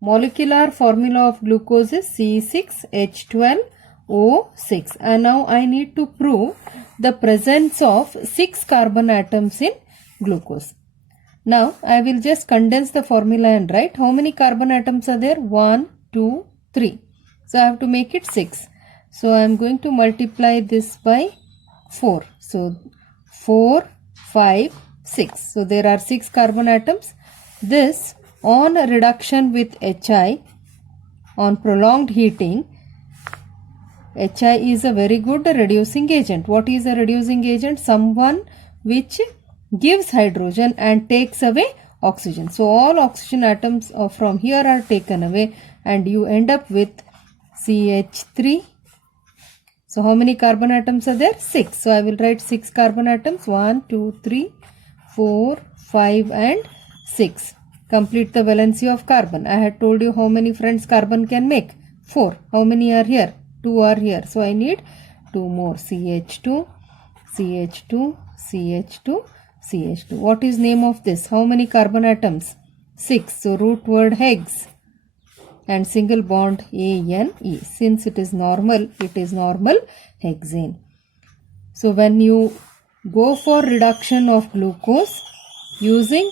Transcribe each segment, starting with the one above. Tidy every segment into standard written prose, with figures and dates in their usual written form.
molecular formula of glucose is C6H12O6. And now I need to prove the presence of 6 carbon atoms in glucose. Now I will just condense the formula and write how many carbon atoms are there. 1, 2, 3. So I have to make it 6. So I am going to multiply this by 4. So 4, 5, 6. So there are 6 carbon atoms. This on reduction with HI, on prolonged heating, HI is a very good reducing agent. What is a reducing agent? Someone which gives hydrogen and takes away oxygen. So all oxygen atoms from here are taken away and you end up with CH3. So how many carbon atoms are there? 6. So I will write 6 carbon atoms. 1, 2, 3, 4, 5 and 6. Complete the valency of carbon. I had told you how many friends carbon can make. 4. How many are here? 2 are here. So I need 2 more. CH2, CH2, CH2, CH2. What is name of this? How many carbon atoms? 6. So root word hex and single bond ANE. Since it is normal hexane. So when you go for reduction of glucose using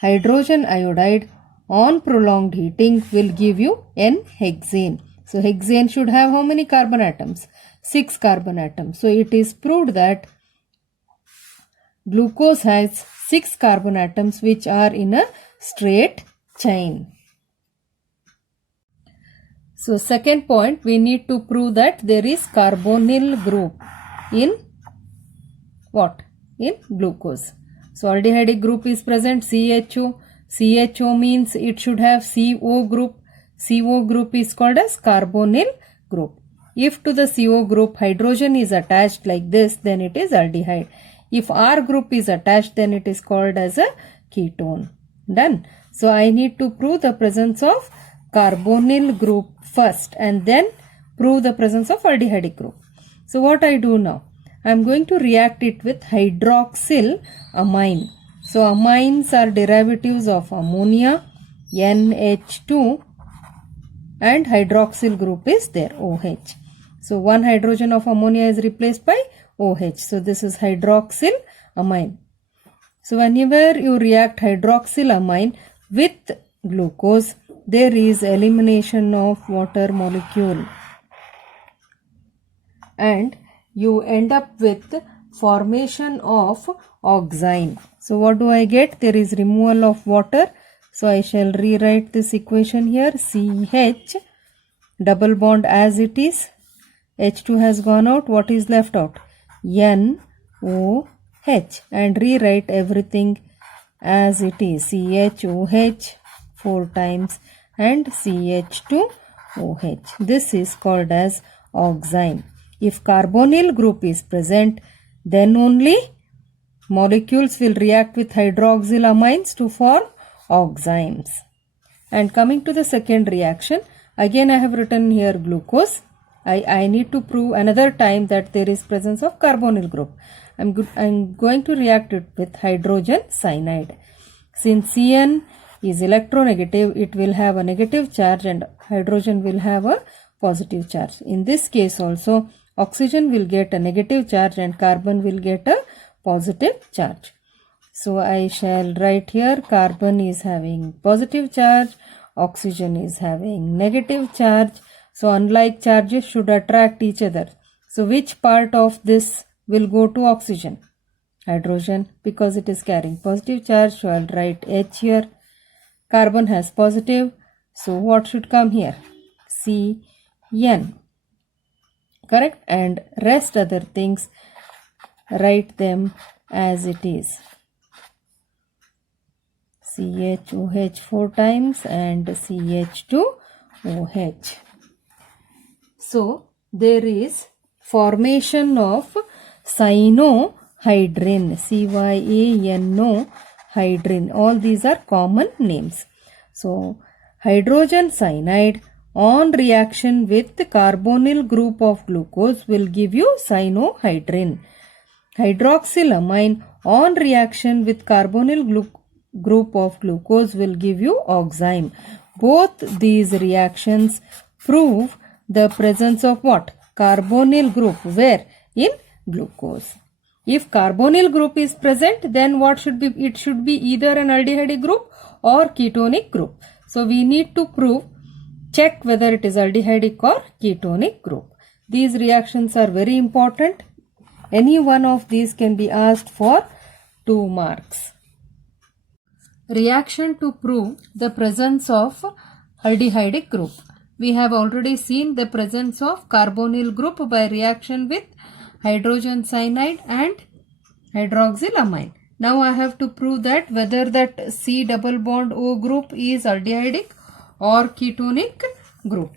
hydrogen iodide on prolonged heating will give you N-hexane. So hexane should have how many carbon atoms? 6 carbon atoms. So it is proved that glucose has 6 carbon atoms which are in a straight chain. So second point, we need to prove that there is carbonyl group in what? In glucose. So aldehydic group is present, CHO. CHO means it should have CO group. CO group is called as carbonyl group. If to the CO group hydrogen is attached like this, then it is aldehyde. If R group is attached, then it is called as a ketone. Done. So I need to prove the presence of carbonyl group first and then prove the presence of aldehydic group. So what I do now? I am going to react it with hydroxyl amine. So amines are derivatives of ammonia, NH2 and hydroxyl group is there, OH. So one hydrogen of ammonia is replaced by OH. So this is hydroxyl amine. So whenever you react hydroxyl amine with glucose, there is elimination of water molecule and you end up with formation of oxime. So what do I get? There is removal of water. So I shall rewrite this equation here. CH double bond as it is. H2 has gone out. What is left out? NOH and rewrite everything as it is. CHOH 4 times and CH2OH. This is called as oxime. If carbonyl group is present, then only molecules will react with hydroxyl amines to form oximes. And coming to the second reaction, again I have written here glucose. I need to prove another time that there is presence of carbonyl group. I'm going to react it with hydrogen cyanide. Since CN is electronegative, it will have a negative charge and hydrogen will have a positive charge. In this case also, oxygen will get a negative charge and carbon will get a positive charge. So I shall write here carbon is having positive charge, oxygen is having negative charge. So unlike charges should attract each other. So which part of this will go to oxygen? Hydrogen, because it is carrying positive charge. So I'll write H here. Carbon has positive. So what should come here? CN. Correct? And rest other things, write them as it is. CHOH 4 times and CH2OH. So there is formation of cyanohydrin, cyanohydrin. All these are common names. So hydrogen cyanide on reaction with the carbonyl group of glucose will give you cyanohydrin. Hydroxylamine on reaction with carbonyl group of glucose will give you oxime. Both these reactions prove the presence of what? Carbonyl group. Where? In glucose. If carbonyl group is present, then what should be? It should be either an aldehyde group or ketonic group. So we need to check whether it is aldehydic or ketonic group. These reactions are very important. Any one of these can be asked for 2 marks. Reaction to prove the presence of aldehydic group. We have already seen the presence of carbonyl group by reaction with hydrogen cyanide and hydroxylamine. Now I have to prove that whether that C double bond O group is aldehydic or ketonic group.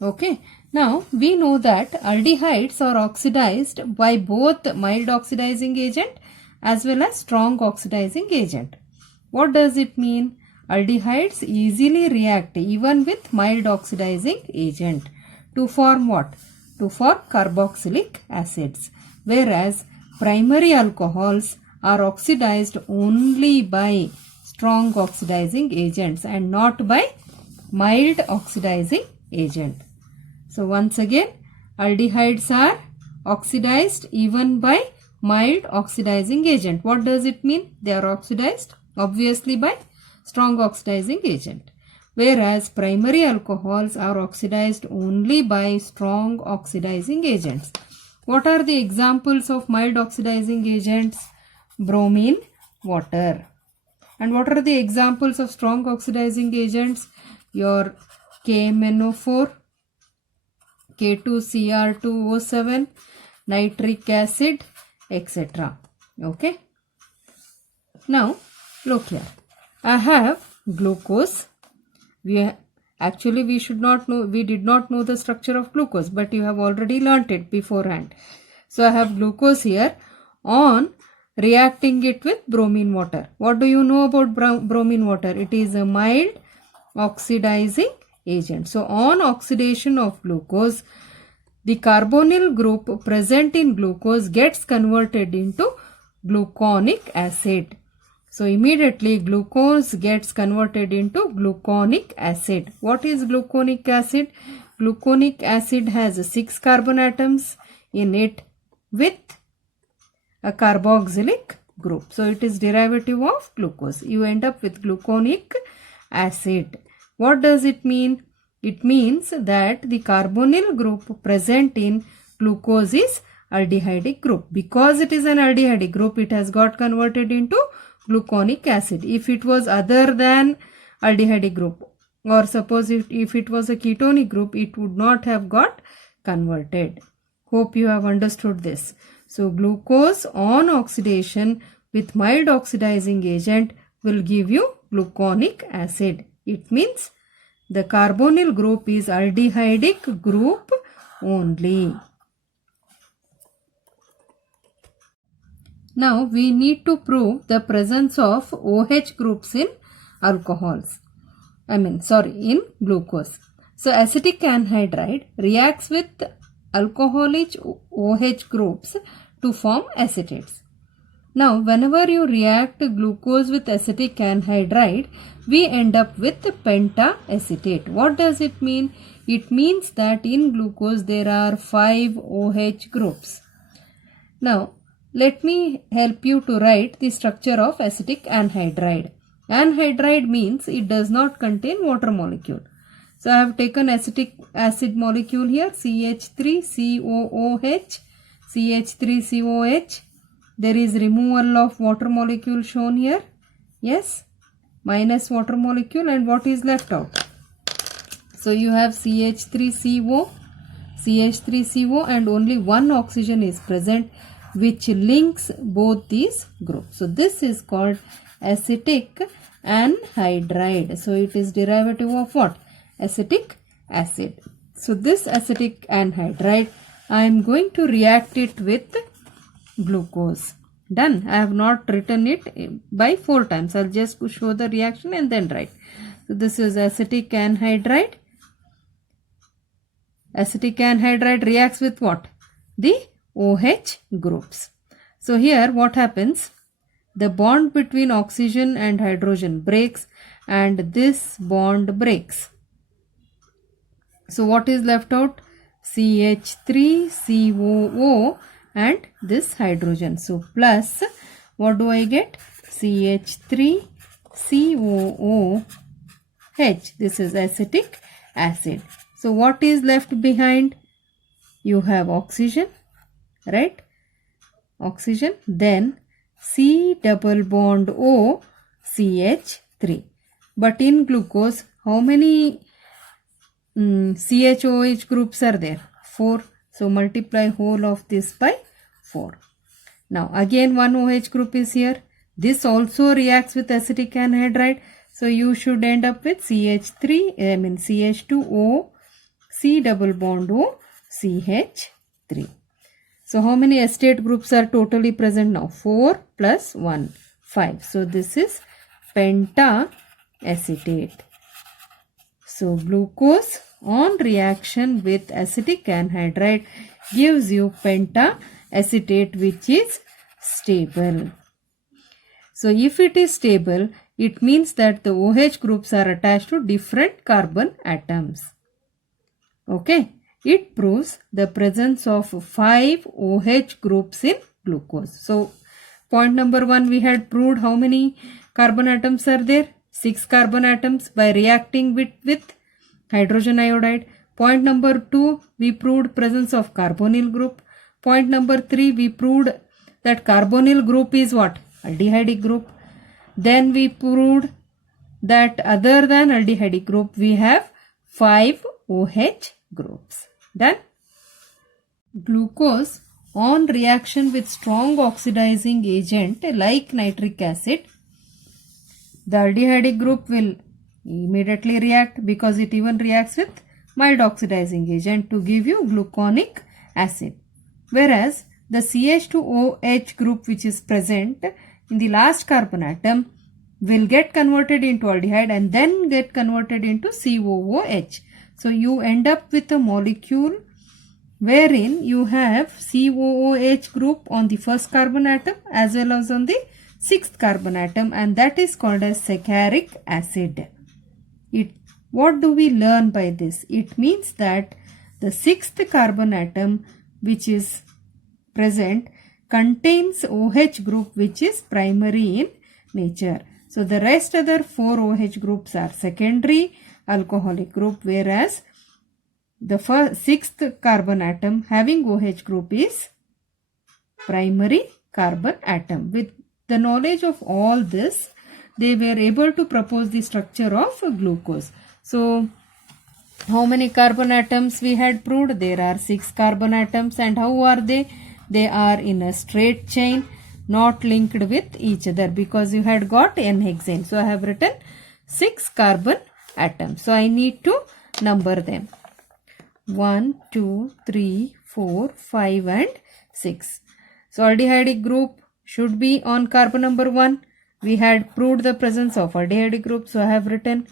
Okay. Now we know that aldehydes are oxidized by both mild oxidizing agent as well as strong oxidizing agent. What does it mean? Aldehydes easily react even with mild oxidizing agent to form what? To form carboxylic acids. Whereas primary alcohols are oxidized only by strong oxidizing agents and not by mild oxidizing agent. So once again, aldehydes are oxidized even by mild oxidizing agent. What does it mean? They are oxidized obviously by strong oxidizing agent. Whereas primary alcohols are oxidized only by strong oxidizing agents. What are the examples of mild oxidizing agents? Bromine, water. And what are the examples of strong oxidizing agents? Your KMNO4, K2Cr2O7, nitric acid, etc. Okay. Now, look here. I have glucose. We should not know, we did not know the structure of glucose, but you have already learnt it beforehand. So I have glucose here on reacting it with bromine water. What do you know about bromine water? It is a mild oxidizing agent. So on oxidation of glucose, the carbonyl group present in glucose gets converted into gluconic acid. So immediately glucose gets converted into gluconic acid. What is gluconic acid? Gluconic acid has 6 carbon atoms in it with a carboxylic group. So it is derivative of glucose. You end up with gluconic acid. What does it mean? It means that the carbonyl group present in glucose is aldehydic group. Because it is an aldehydic group, it has got converted into gluconic acid. If it was other than aldehydic group, or suppose if it was a ketonic group, it would not have got converted. Hope you have understood this. So glucose on oxidation with mild oxidizing agent will give you gluconic acid. It means the carbonyl group is aldehydic group only. Now we need to prove the presence of OH groups in alcohols. In glucose. So acetic anhydride reacts with alcoholic OH groups to form acetates. Now whenever you react glucose with acetic anhydride, we end up with pentaacetate. What does it mean? It means that in glucose there are 5 OH groups. Now let me help you to write the structure of acetic anhydride. Anhydride means it does not contain water molecule. So I have taken acetic acid molecule here, CH3COOH, CH3COH. There is removal of water molecule shown here. Yes, minus water molecule, and what is left out? So you have CH3CO, and only one oxygen is present, which links both these groups. So this is called acetic anhydride. So it is derivative of what? Acetic acid. So this acetic anhydride, I am going to react it with glucose. Done. I have not written it by 4 times. I'll just show the reaction and then write. So this is acetic anhydride. Acetic anhydride reacts with what? The OH groups. So here what happens? the bond between oxygen and hydrogen breaks and this bond breaks. So what is left out? CH3COO and this hydrogen. So plus, what do I get? CH3COOH. This is acetic acid. So what is left behind? You have oxygen, right? Oxygen. Then C double bond O CH3. But in glucose, how many CHOH groups are there? 4. So multiply whole of this by 4. Now again one OH group is here. This also reacts with acetic anhydride. So you should end up with CH2O C double bond O CH3. So how many acetate groups are totally present now? 4 plus 1, 5. So this is penta-acetate. So glucose on reaction with acetic anhydride gives you penta-acetate, which is stable. So if it is stable, it means that the OH groups are attached to different carbon atoms. Okay. It proves the presence of 5 OH groups in glucose. So point number 1, we had proved how many carbon atoms are there? 6 carbon atoms by reacting with hydrogen iodide. Point number 2, we proved presence of carbonyl group. Point number 3, we proved that carbonyl group is what? Aldehydic group. Then we proved that other than aldehydic group, we have 5 OH groups. Done? Glucose on reaction with strong oxidizing agent like nitric acid, the aldehydic group will immediately react because it even reacts with mild oxidizing agent to give you gluconic acid. Whereas the CH2OH group, which is present in the last carbon atom, will get converted into aldehyde and then get converted into COOH. So you end up with a molecule wherein you have COOH group on the first carbon atom as well as on the sixth carbon atom, and that is called as saccharic acid. What do we learn by this? It means that the sixth carbon atom which is present contains OH group which is primary in nature. So the rest other 4 OH groups are secondary alcoholic group, whereas the sixth carbon atom having OH group is primary carbon atom. With the knowledge of all this, they were able to propose the structure of glucose. So how many carbon atoms we had proved? There are 6 carbon atoms, and how are they? They are in a straight chain, not linked with each other, because you had got N-hexane. So I have written 6 carbon atoms. So I need to number them. 1, 2, 3, 4, 5 and 6. So aldehydic group should be on carbon number 1. We had proved the presence of aldehydic group, so I have written.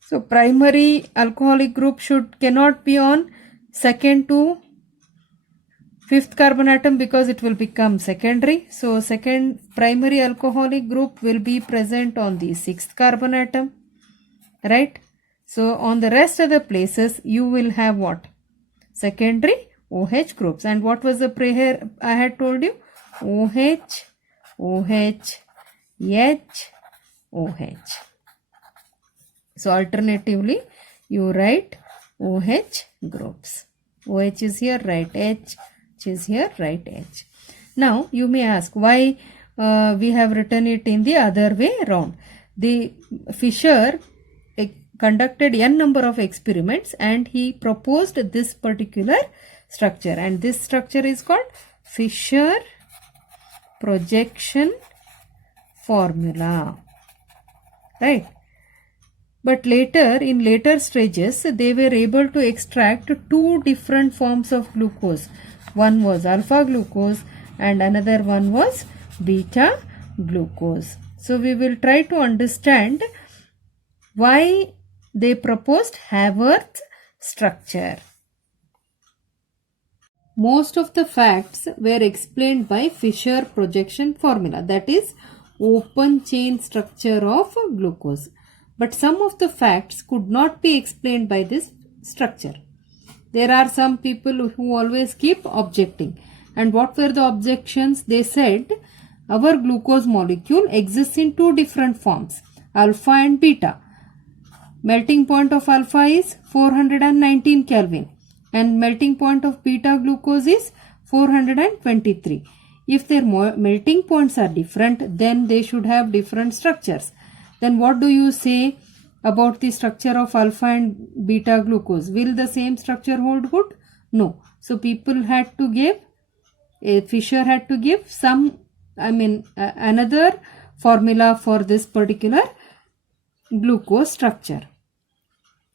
So primary alcoholic group cannot be on second to fifth carbon atom because it will become secondary. So primary alcoholic group will be present on the sixth carbon atom, right? So on the rest of the places you will have what? Secondary OH groups. And what was the prayer I had told you? OH, OH, H, OH. So alternatively you write OH groups. OH is here, write H is here, write H. Now you may ask why we have written it in the other way around. The Fischer conducted n number of experiments and he proposed this particular structure, and this structure is called Fischer projection formula, right? But in later stages, they were able to extract 2 different forms of glucose. One was alpha glucose and another one was beta glucose. So we will try to understand why they proposed Haworth structure. most of the facts were explained by Fischer projection formula, that is open chain structure of glucose. But some of the facts could not be explained by this structure. There are some people who always keep objecting. And what were the objections? They said our glucose molecule exists in two different forms, alpha and beta. Melting point of alpha is 419 Kelvin and melting point of beta glucose is 423. If their melting points are different, then they should have different structures. Then what do you say about the structure of alpha and beta glucose? Will the same structure hold good? No. So people had to give, Fischer had to give another formula for this particular glucose structure.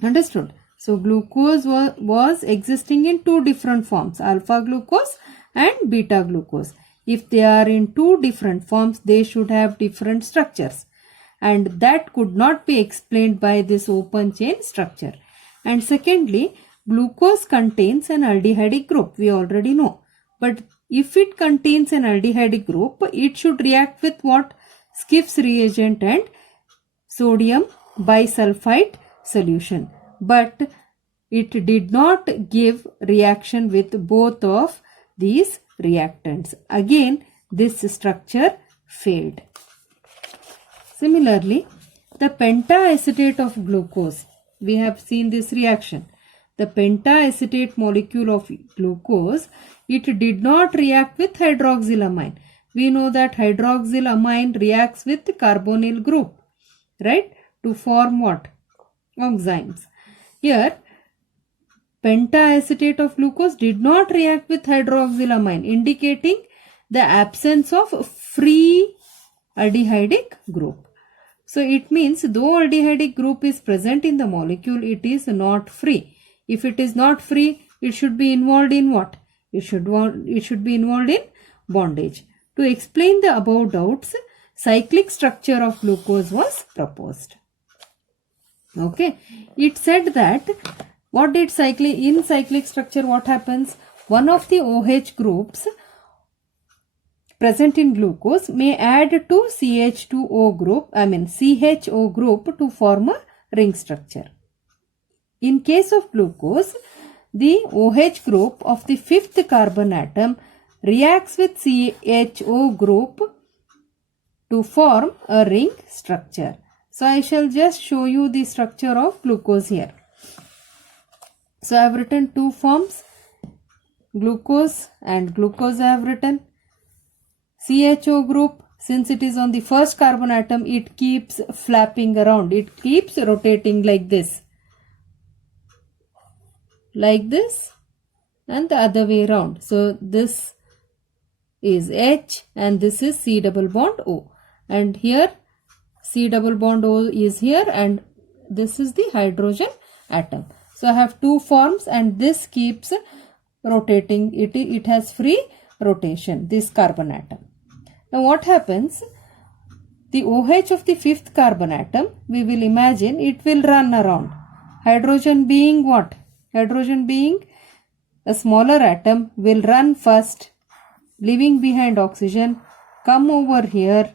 Understood? So glucose was existing in two different forms, alpha glucose and beta glucose. If they are in two different forms, they should have different structures. And that could not be explained by this open chain structure. And secondly, glucose contains an aldehydic group. We already know. But if it contains an aldehydic group, it should react with what? Skiff's reagent and sodium bisulfite solution. But it did not give reaction with both of these reactants. Again, this structure failed. Similarly, the pentaacetate of glucose, we have seen this reaction. The pentaacetate molecule of glucose, it did not react with hydroxylamine. We know that hydroxylamine reacts with the carbonyl group, right? To form what? Oximes. Here, pentaacetate of glucose did not react with hydroxylamine, indicating the absence of free aldehydic group. So it means though aldehydic group is present in the molecule, it is not free. If it is not free, it should be involved in what? It should be involved in bondage. To explain the above doubts, cyclic structure of glucose was proposed. Okay. It said that what did in cyclic structure what happens? One of the OH groups present in glucose may add to CH2O group, CHO group to form a ring structure. In case of glucose, the OH group of the fifth carbon atom reacts with CHO group to form a ring structure. So I shall just show you the structure of glucose here. So I have written two forms, glucose and glucose I have written. CHO group, since it is on the first carbon atom, it keeps flapping around. It keeps rotating like this. Like this and the other way around. So this is H and this is C double bond O. And here C double bond O is here and this is the hydrogen atom. So I have two forms and this keeps rotating. It has free rotation, this carbon atom. Now what happens? The OH of the fifth carbon atom, we will imagine it will run around. Hydrogen being what? Hydrogen being a smaller atom will run first, leaving behind oxygen, come over here,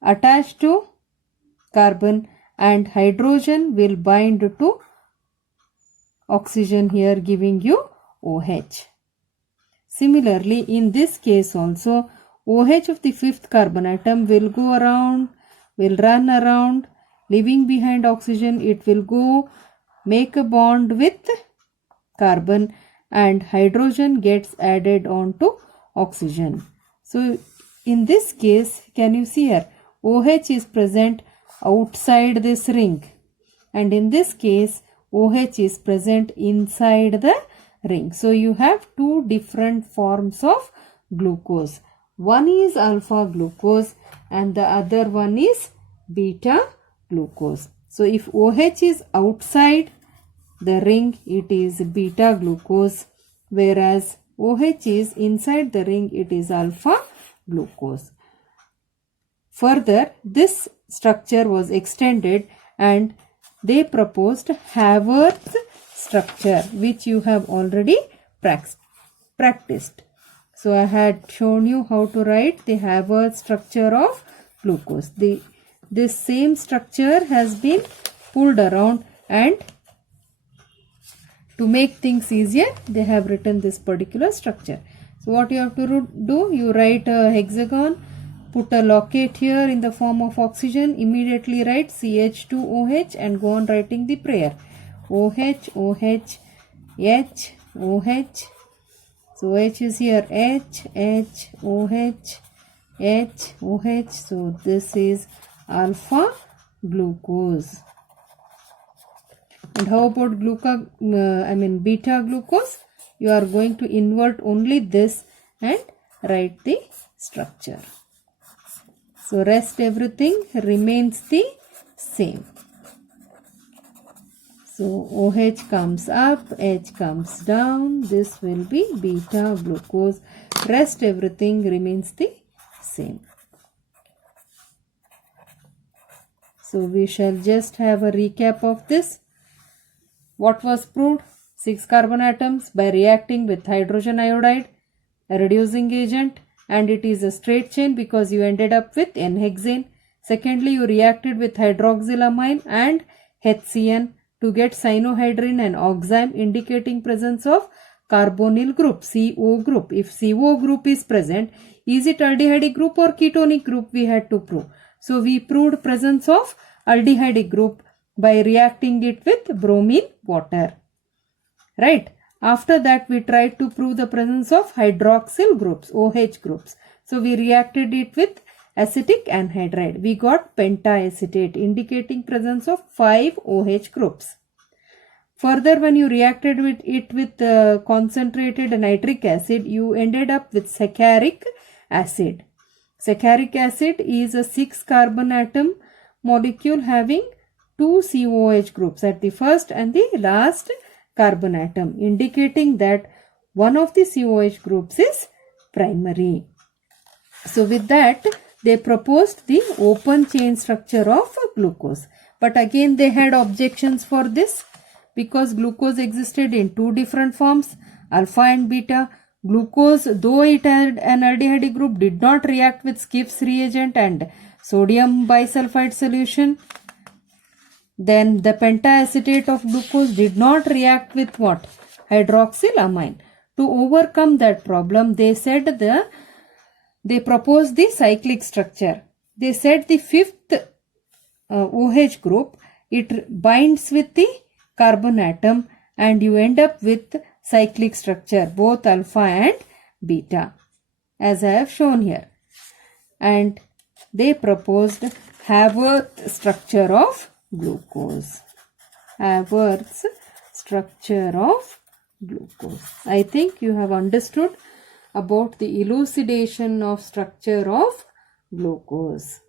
attach to carbon, and hydrogen will bind to oxygen here, giving you OH. Similarly, in this case also, OH of the fifth carbon atom will go around, will run around, leaving behind oxygen. It will go make a bond with carbon and hydrogen gets added on to oxygen. So in this case, can you see here, OH is present outside this ring, and in this case OH is present inside the ring. So you have two different forms of glucose. One is alpha glucose and the other one is beta glucose. So if OH is outside the ring, it is beta glucose, whereas OH is inside the ring, it is alpha glucose. Further, this structure was extended and they proposed Haworth's structure which you have already practiced. So I had shown you how to write the Haworth structure of glucose. This same structure has been pulled around, and to make things easier, they have written this particular structure. So what you have to do, you write a hexagon, put a locate here in the form of oxygen, immediately write CH2OH and go on writing the prayer. OH, OH, H, OH. So H is here, H, H, OH, H, OH. So this is alpha glucose. And how about beta glucose? You are going to invert only this and write the structure. So rest everything remains the same. So OH comes up, H comes down. This will be beta glucose. Rest everything remains the same. So we shall just have a recap of this. What was proved? 6 carbon atoms by reacting with hydrogen iodide, a reducing agent, and it is a straight chain because you ended up with N-hexane. Secondly, you reacted with hydroxylamine and HCN to get cyanohydrin and oxime, indicating presence of carbonyl group, CO group. If CO group is present, is it aldehyde group or ketonic group we had to prove? So we proved presence of aldehyde group by reacting it with bromine water. Right. After that, we tried to prove the presence of hydroxyl groups, OH groups. So we reacted it with acetic anhydride. We got pentaacetate, indicating presence of 5 OH groups. Further, when you reacted with it with concentrated nitric acid, you ended up with saccharic acid. Saccharic acid is a 6 carbon atom molecule having 2 COOH groups at the first and the last carbon atom, indicating that one of the COOH groups is primary. So with that, they proposed the open chain structure of glucose. But again, they had objections for this because glucose existed in 2 different forms, alpha and beta. Glucose, though it had an aldehyde group, did not react with Skiff's reagent and sodium bisulfite solution. Then the pentaacetate of glucose did not react with what? Hydroxylamine. To overcome that problem, they said they proposed the cyclic structure. They said the 5th OH group, it binds with the carbon atom and you end up with cyclic structure, both alpha and beta, as I have shown here. And they proposed Haworth structure of glucose. Haworth's structure of glucose. I think you have understood about the elucidation of structure of glucose.